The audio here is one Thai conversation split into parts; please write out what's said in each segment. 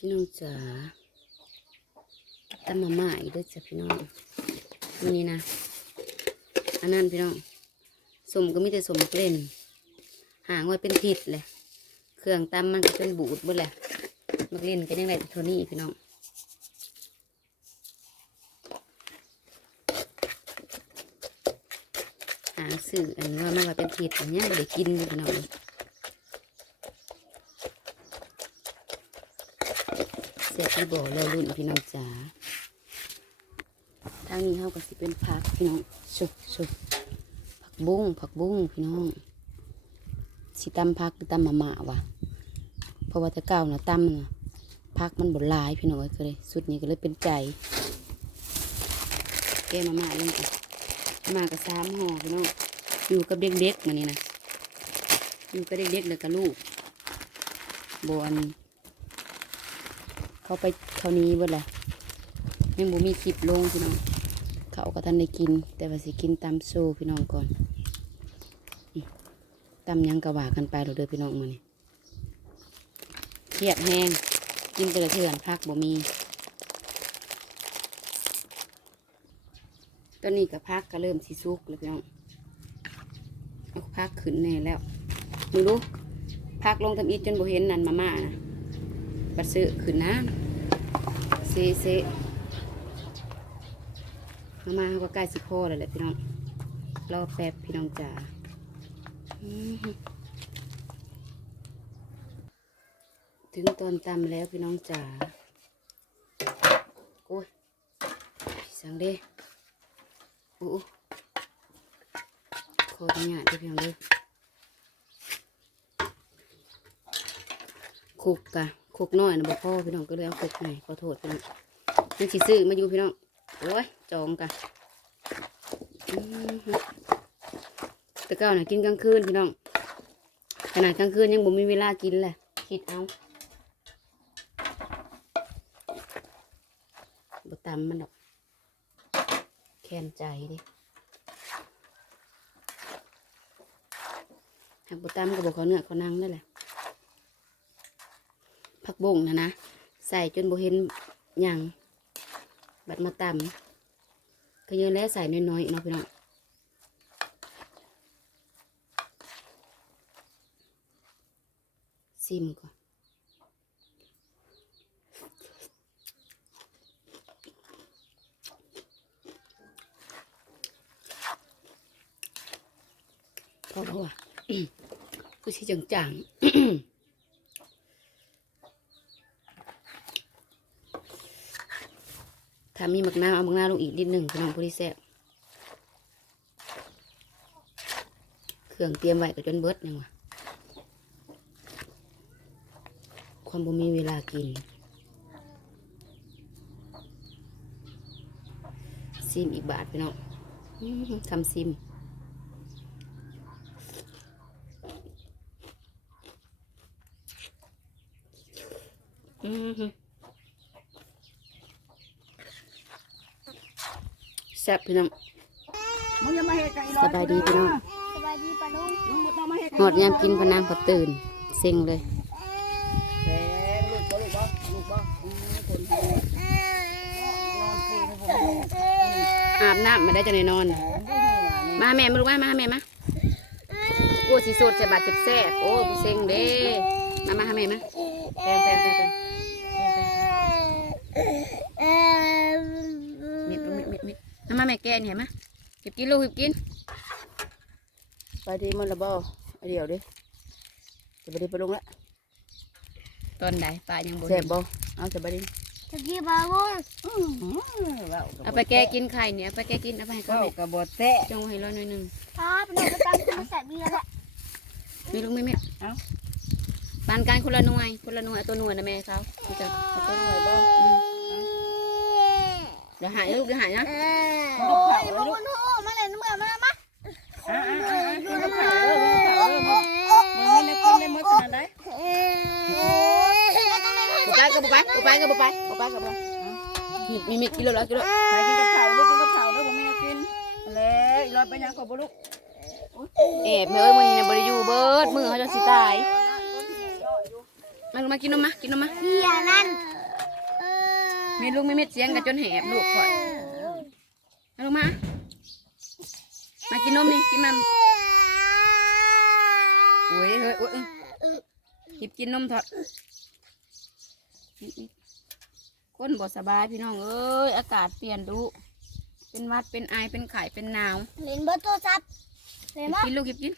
พี่น้องจ๋าตำมาม่าอีกเด้วยจ้ะพี่น้องวันนี้นะ อันนั้นพี่น้องสมก็มีแต่สมมักเล่นหางไว้เป็นทิศเลยเครื่องตำมันก็เป็นบูดหมดแหละมักเล่นก็ยังไงเท่านี้พี่น้องหางสื่ออันนี้ว่ามันว่าเป็นทิศอันนี้ไม่ได้กินพี่น้อง เสร็จที่บ่อเรารุ่นพี่น้องจ๋าทางนี้เขาก็สิเป็นผักพี่น้องชุบชุบผักบุ้งผักบุ้งพี่น้องสิตำผักหรือตำมะม่าวะเพราะว่าแต่เก่านะตำนะผักมันบดลายพี่น้องเอ้ยก็เลยสุดนี้ก็เลยเป็นใจแกมาม่าลงกันมากับสามห่อพี่น้องอยู่กับเด็กๆมานี่นะอยู่กับเด็กๆแล้วกับลูกบอัน เขาไปเขานี้เบิดแหละยังบ่มีคลิปลงพี่น้อง เขาก็ทันได้กิน แต่ว่าสิกินตามโซ่พี่น้องก่อนอืมตำยังกระว่ากันไปเราเด้อพี่น้องมานี่เครียดแห้งกินแต่ละเถื่อนพักบ่มีตอนนี้กับพักก็เริ่มสิสุกแล้วพี่น้องเอาพักขึ้นแน่แล้วมึงรู้พักลงทำอีทจนบ่เห็นนั่นมาม่านะบัดซื้อขึ้นนะ เซเซมามาเขาก็ใกล้สิพ่อแล้วแหละพี่น้อง รอแป๊บพี่น้องจ๋าถึงตอนตำแล้วพี่น้องจ๋าโอ้ยสังเด้โอ้โอ้ขออนุญาตเด้อพี่น้องเด้คุกกะ คุกน้อยนะบ่พ่อพี่น้องก็เลยเอาคุกใหญ่ขอโทษพี่น้องยังสิซื้อมาอยู่พี่น้องโอ้ยจองกะอื้อหือแต่เก่าน่ะกินกลางคืนพี่น้องขนาดกลางคืนยังบ่มีเวลากินแหละคิดเอาบ่ตำมันดอกแค้นใจดิหากบ่ตำก็บอกเขาเนื้อเขานั่งได้แหละ ผักบงนะนะ ใส่จนโบเห็นหยังบัดมาตำก็เยังแล้วใส่น้อยๆเนาะพี่น้องซิมก่อนพอแล้วอะคือสิจัง ถ้ามีหมักนาวเอาหมักนาวลงอีกนิดหนึ่งพี่น้องผู้ที่แซ่บเครื่องเตรียมไว้ก็จนเบิดยังวะความบ่มีเวลากินซิมอีกบาทพี่น้องทำซิมอือหือ แซ่บพี่น้องมึงอย่ามาเฮ็ดกับอีสบายดีพี่น้องสบายดีปะลุงมึงบ่ต้องมาเฮ็ดหอดยามกินพะนางพอตื่นเซ็งเลยแหมลูกบ่ลูกบ่ลูกบ่อืมคนเฮ็ดนอนเพลงให้ผมอาบน้ำมาได้จะไหนนอน มาแม่มาลูกมามาแม่มาโอ้สีสดใส่บาดเจ็บแซ่บโอ้กูเซ็งเด้มามาหาแม่มาแปงแปงแปงแปงมิดมิดมิด มิดมามาแม่แกเนี่ยมาหยิบกินลูกหยิบกิน ไปดีมันละบ่เดี๋ยวดิจะไปดีไปลงละตอนไหนปลายังบ่แซ่บบ่เอาจะไปดีตะกี้ปะลุงอืมเว้าเอาไปแกกินไข่เนี่ยเอาไปแกกินเอาไปให้เขาเว้าแม่ก็บ่แตะจงให้เราหน่อยหนึ่งครับหนูไปตั้งคุณแสบดีแล้วแหละมีลูกไหม่แม่ปานกันคนละหน่วยคนละหน่วยเอาตัวหน่วยนะแม่เขาเขาจะเอาตัวหน่วยบ่อืม เดี๋ยวหายลูกเดี๋ยวหายนะโอ้ยมาคนโอ้มาเลยน้ำเมื่อมามาอะๆๆกินกับข้าวเด้อกินกับข้าวเด้อมึงมึงให้กินได้หมดขนาดใดบุไปก็บุไปบุไปก็บุไปบุไปก็บุไปมีมีมีกิโลละกิโลใครกินกับข้าวลูกกินกับข้าวเด้อบ่แม่กินแล้วอีรอดไปยังก็บ่ลูกเอ๋เมื่อวันนี้เนี่ยบริยูเบิร์ดมือเขาจะสิตายมาลงมากินนมมากินนมมาเฮียนั่น แม่ลูกไม่เม็ดเสียงกันจนแหบลูกข่อยมาลงมา มากินนมนี่กินมัมโอ้ยเฮ้ยโอ้ยอื้อหยิบกินนมเถอะนี่ๆคนบ่สบายพี่น้องเอ้ยอากาศเปลี่ยนดุเป็นหวัดเป็นไอเป็นไข้เป็นหนาวเล่นเบอร์โทรศัพท์เล่นมั้กินลูกหยิบกิน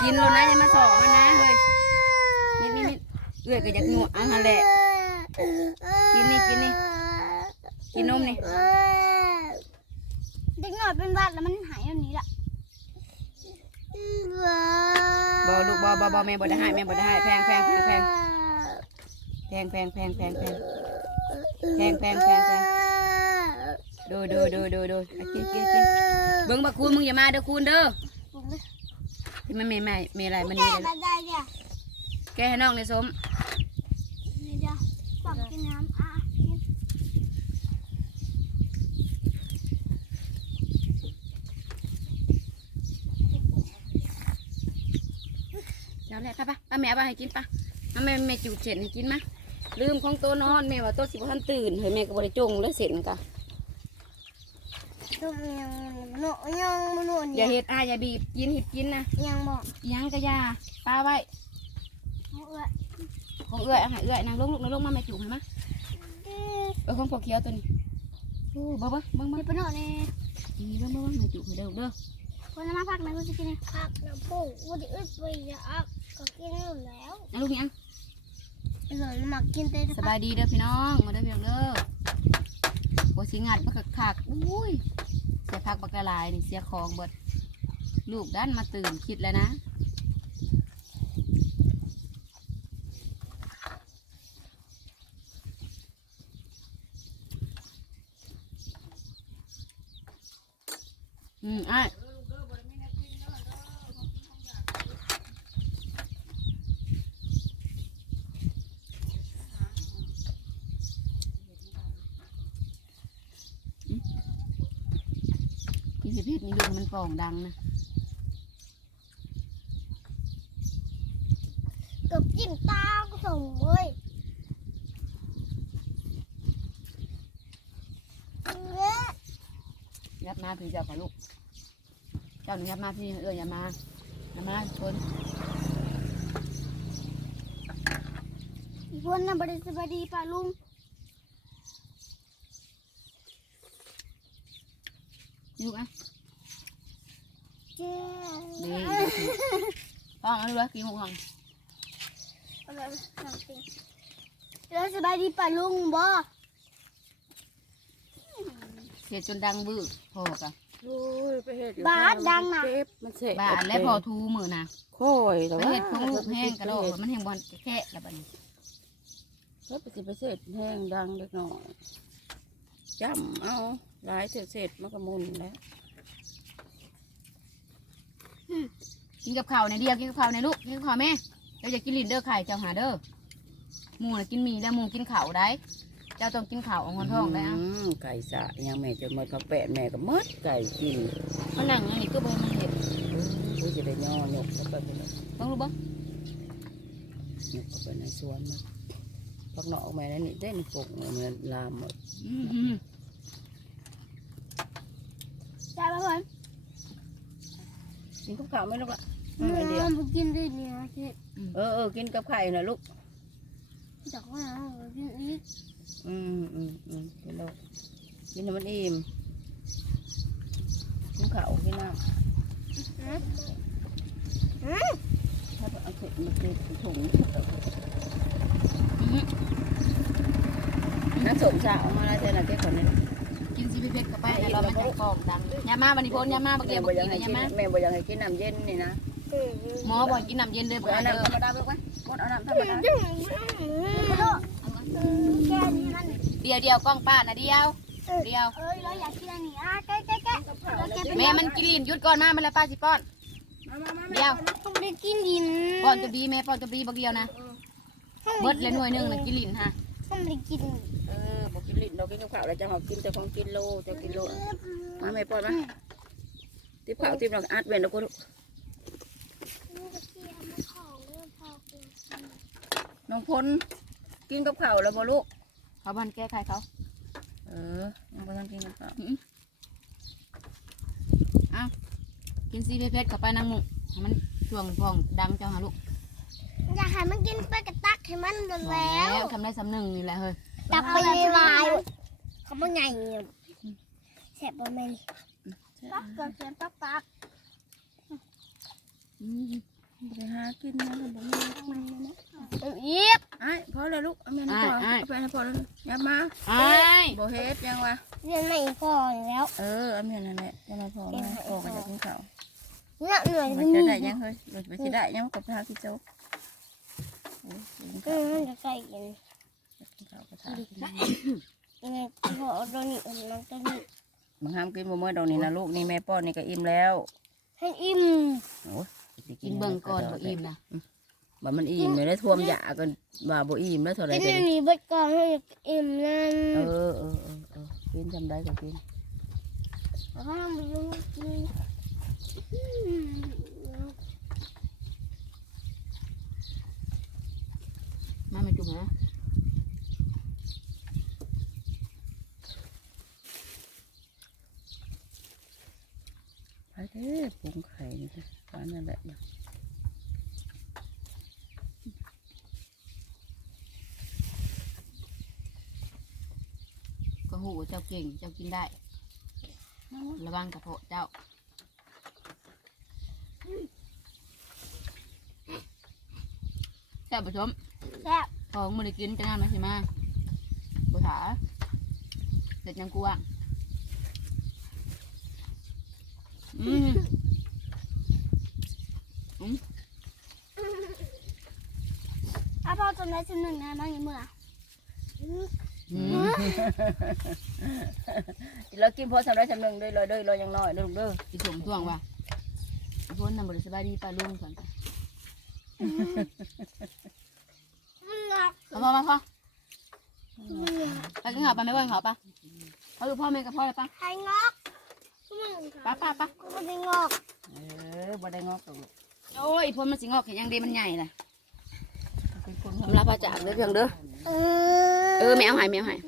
กินโลนะอย่ามาสอกมันนะเฮ้ยนี่นี่นี่เอื้อยก็อยากหนวดเอาหันแหละ กินนี่กินนี่กินนมนี่เด็กหน่อยเป็นหวัดแล้วมันหายแบบนี้ละบอลูกบอบอบอแม่บอได้ให้แม่บอได้ให้แพงแพงแพงแพงแพงแพงแพงแพงแพงแพงแพงแพงแพงดูดูดูดูดูอะกินกินกินเบิ้งบักคูณมึงอย่ามาเด้อคูณเด้อผมเลยที่มันไม่ไม่ไม่อะไรมันแก่นี่เลยบันไดเนี่ยแกให้น้องในสม นี่เดียวปักกินน้ำอะกิน เจ้าแหละไปปะป้าแม่เอาไปให้กินปะเอาแม่แม่จูบเสร็จให้กินมะลืมของตัวนอนแม่ว่าตัวสิบทันตื่นเฮ้ยแม่ก็บริจงเลยเสร็จมันกะตุ้มยังหนูยังมันหนูอย่าเฮ็ดอ้ายอย่าบีบกินหิบกินนะยังบอกอิหยังกะยาป้าไว้เอาเอ้ยของเอื้อยเอาให้เอื้อยนางลงลูกนางลงมาแม่จูบให้มะเออของพวกเขียวตัวนี้โอ้บ่บ่เบิ่งเบิ่นี่งเป็นหนูนี่นี่เบิ่งเบิ่งเบิ่งแม่จูบให้เด้อลูกเด้อคนมาพักไหนก็จะกินพักน้ำผงวันที่อึดไปอยาก ก็กินอยู่แล้วนางลูกนี่อังหล่นมากินเต้สบายดีเด้อพี่น้องมาเด้อพี่น้องเด้อบ่สิงัดบ่คักๆอุ้ยเสียพักบักละลายนี่เสียของเบิดลูกดันมาตื่นคิดแล้วนะอืมอะพี่สิเพช รนี่ดูมันป่องดังนะกับจิ้มตาก็ส่งเว้ยยับมาพี่เจ้ากับลูก เจ้าหนึ่งยับมาพี่เอออย่ามาอย่ามาทุกคนอีกคนน่ะบริสุทธิ์ดีป่ะลุงลูกอะ เจ้ดีห้องเอันนี้กินหกห้องแล้วสบายดีป่ะลุงบ่เสียจนดังบื้อพอกะโอ้ยไปเฮ็ดอยู่บาสดังน่ะเจ็บมันเสะบ้านและพอทูมือนะโค่อยแต่ไปว่าเห็ดของลูกแห้งกระโดดมันแห้งบอลแค่ละบัดนี้เฮ้ยไปสิไปเสร็จแห้งดังเล็กน้อยจำเอาหลายเสร็จเสร็จมันก็มุนแล้ว กินกับข้าวในเดียวกินกับข้าวในลูกกินกับข้าวแม่เจ้าอยากกินลิ้นเด้อไข่เจ้าหาเด้อหมูน่ะกินหมีแล้วหมูกินข้าวได้ เจ้าต้องกินข้าวของคนท้องได้อะมไก่สะยังแม่จะหมดกระแปะแม่ก็หมดไก่กินมันนั่งอย่างนี้ก็บ่มันเห็ดกูจะได้ย่อหยกเข้าไปเลยต้องรู้บ่หยกเข้าไปในสวนมันพักหนอกแม่นั่นนี่ได้ในปลูกมันลามหมด อืมอืม ได้ป่ะเพื่อน กิ นกับข้าวไหมลูกละอืเอาไว้เดียวมกินด้วยเนี่ยที่เออเออกินกับไข่นะลูกจากว่ากินอีกอืมอืมอืมกินลูกกินให้มันอิ่มกินข้าวกินน้ำอืมถ้าเอาเสร็จมันเป็นถุงอืมนักสมสาวมาแล้วเจ้าหน้าที่คนนี้ กินซีพีเพชรเข้าไปแล้วเรามันจะฟองดังยามาวันนี้พ้นยามาบักแม่เดียวบบัอกกยังเดีให้ยวกินยามาแม่บอกยังให้กินน้ำเย็นนี่นะหมอบอกกินน้ำเย็นเลยบ่เอาได้น้ำเด้ธรรมอดาไปไว้กดเอาน้ำธรรมดาแค่นี้มันเดียวเดียวกล้องป้านะเดียว เดียวเอ้ยเราอยากกินอันนี้อะแกะแกะแกะเราแกะเป็นแม่มันกินลิ้นหยุดก่อนมามันแล้วป้าสิป้อน เดียวต้องไปกินดินป้อนตัวบีแม่ป้อนตัวบีบักเดียวนะเบิดเลยหน่วยหนึงน่ะกินลิ้นฮะต้องไปกินเออบอ กกินลิ้นเรากินกับข้าวแล้วจะหอบกินแต่ของกินโลจะกินโลมาแม่ปล่อยมาติ๊บข้าวติ๊บเราอัดเว้นแล้วก็นี่ก็เกี่ยวมาของเรื่องพอกินน้องพลกินกับข้าวแล้วบ่ลูกเขาบ้านแก้ไขเขา เออยังบ่ทันกินกับข้าวกินซีเพชรกับไปนางมุกให้มันช่วงพองดังเจ้าหาลูกอยากให้มันกินไปกระตักให้มันโดนแล้วทำได้สำนึงนี่แหละเฮ้ยตักไปในลาย เขาไม่ไงแสบประมาณปักก็เสียปักปักอืมบ่ไปหากินนะบ่มีกินนะอีกไอ้พอแล้วลูกเอาแม่นี่พอเอาไปให้พอแล้วยับมาไอ้ายบ่เฮ็ดยังวะเรียนไม่พอแล้วเออเอาแม่นั่นแหละจะมาพอมาพอก็จะกินข้าวเนี่ยเหนื่อยมันจะได้ยังเฮ้ยมันจะได้ยังกับพาพี่โจ๊กโอ้ยกินเอข้าวอมันจะใส่กิน กินข้าวก็ทา นเนี่ยพอเอาตัวนี้เอาน้องตัวนี้บางห้ามกินบ่เมื่อดอกนี้นะลูกนี่แม่ป้อนนี่ก็อิ่มแล้วให้อิ่มโอ้ยสิกินเบิ่งก่อนบ่อิ่มนะบ่มันอิ่มเลยได้ท่วมยากันว่าบ่อิ่มแล้วเท่าไรกินเป็อันนนี้เบิดก่อนให้อิ่มนั่นเออเออเออเออกินจำได้ก็กินแล้วก็ไปยุ่งกินมาไม่จุ่มนะ ไปเด้อปรุงไข่นี่ค่ะตอนนั่นแหละก็หูเจ้าเก่งเจ้ากินได้ ระวังกระเพาะเจ้าแซ่บผู้ชมแซ่บพอมึงได้กินจะงานมาสิมาบุถาเสร็จยังกูอะ อืมถ้าพ่อจนได้ชิ้นหนึ่งนะมั่งอย่างเมื่ออืมเรากินพอสำได้สำนึงเด้อเลยเด้อเลยยังน้อยเด้อลูกเด้ออีสมท่วงว่ะอีพ้นนำบริสบายดีป้าลุงก่อนจ้ะมันหนักเอาพ่อมาพ่อมันหนักไปกินข้าวไปไม่ไหวข้าวปะเขาดูพ่อแม่กับพ่อเลยปะไทยงอกมึง ป้าป้าป้ากูไม่ได้งอก เออบ่ได้งอกตกลูกโอ้ยอีพ้นมันสิงอกแค่ยังดีมันใหญ่เลยเป็นคนสำหรับพระจากเด้อเพียงเด้อเอเออแมวหายแมวหายอ